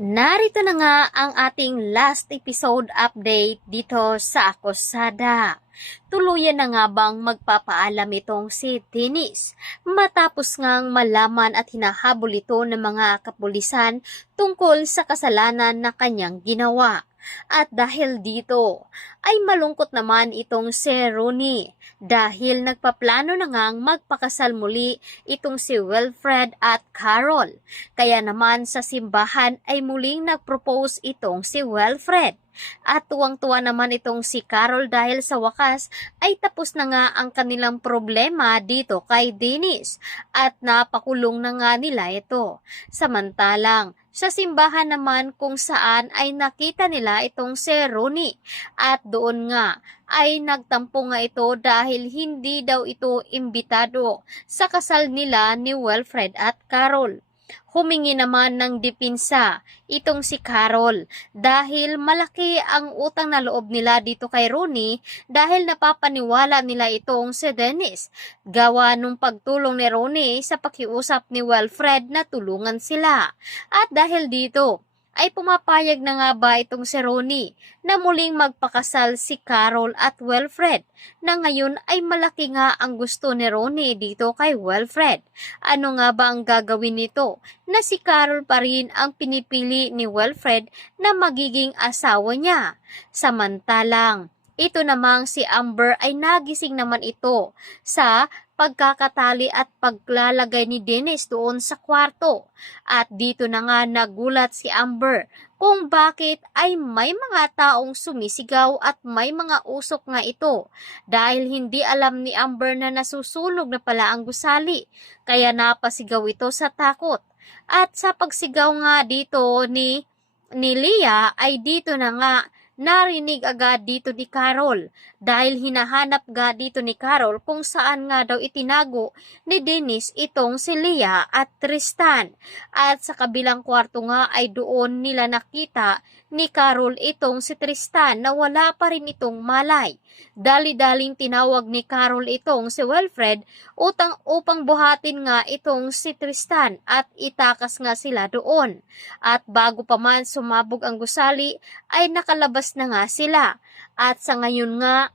Narito na nga ang ating last episode update dito sa Akosada. Tuluyan na nga bang magpapaalam itong si Dennis matapos ngang malaman at hinahabol ito ng mga kapulisan tungkol sa kasalanan na kanyang ginawa. At dahil dito ay malungkot naman itong si Rooney dahil nagpaplano na ngang magpakasal muli itong si Wilfred at Carol. Kaya naman sa simbahan ay muling nag-propose itong si Wilfred. At tuwang-tuwa naman itong si Carol dahil sa wakas ay tapos na nga ang kanilang problema dito kay Dennis at napakulong na nga nila ito. Samantalang sa simbahan naman kung saan ay nakita nila itong si Rooney at doon nga ay nagtampo nga ito dahil hindi daw ito imbitado sa kasal nila ni Wilfred at Carol. Humingi naman ng dipinsa itong si Carol dahil malaki ang utang na loob nila dito kay Rooney dahil napapaniwala nila itong si Dennis. Gawa nung pagtulong ni Rooney sa pakiusap ni Wilfred na tulungan sila. At dahil dito ay pumapayag na nga ba itong si Rooney na muling magpakasal si Carol at Wilfred na ngayon ay malaki nga ang gusto ni Rooney dito kay Wilfred. Ano nga ba ang gagawin nito na si Carol pa rin ang pinipili ni Wilfred na magiging asawa niya? Samantalang ito namang si Amber ay nagising naman ito sa pagkakatali at paglalagay ni Dennis doon sa kwarto. At dito na nga nagulat si Amber kung bakit ay may mga taong sumisigaw at may mga usok nga ito dahil hindi alam ni Amber na nasusunog na pala ang gusali kaya napasigaw ito sa takot. At sa pagsigaw nga dito ni Leah ay dito na nga narinig agad dito ni Carol dahil hinahanap nga dito ni Carol kung saan nga daw itinago ni Dennis itong si Leah at Tristan. At sa kabilang kwarto nga ay doon nila nakita ni Carol itong si Tristan na wala pa rin itong malay. Dali-daling tinawag ni Carol itong si Wilfred upang buhatin nga itong si Tristan at itakas nga sila doon. At bago pa man sumabog ang gusali ay nakalabas na nga sila. At sa ngayon nga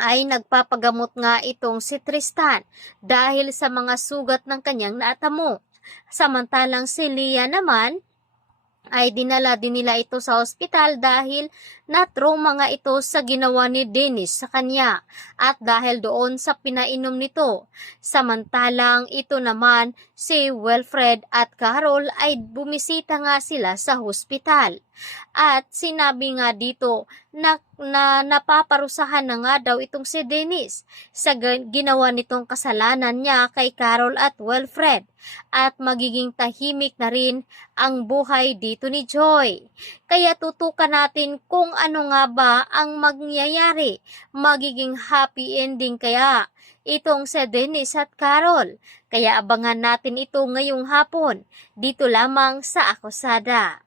ay nagpapagamot nga itong si Tristan dahil sa mga sugat ng kanyang natamo. Samantalang si Leah naman ay dinala din nila ito sa ospital dahil na-trauma nga ito sa ginawa ni Dennis sa kanya at dahil doon sa pinainom nito. Samantalang ito naman si Wilfred at Carol ay bumisita nga sila sa hospital. At sinabi nga dito na napaparusahan na nga daw itong si Dennis sa ginawa nitong kasalanan niya kay Carol at Wilfred at magiging tahimik na rin ang buhay dito ni Joy. Kaya tutukan natin kung ano nga ba ang mangyayari. Magiging happy ending kaya itong si Dennis at Carol. Kaya abangan natin ito ngayong hapon dito lamang sa Akosada.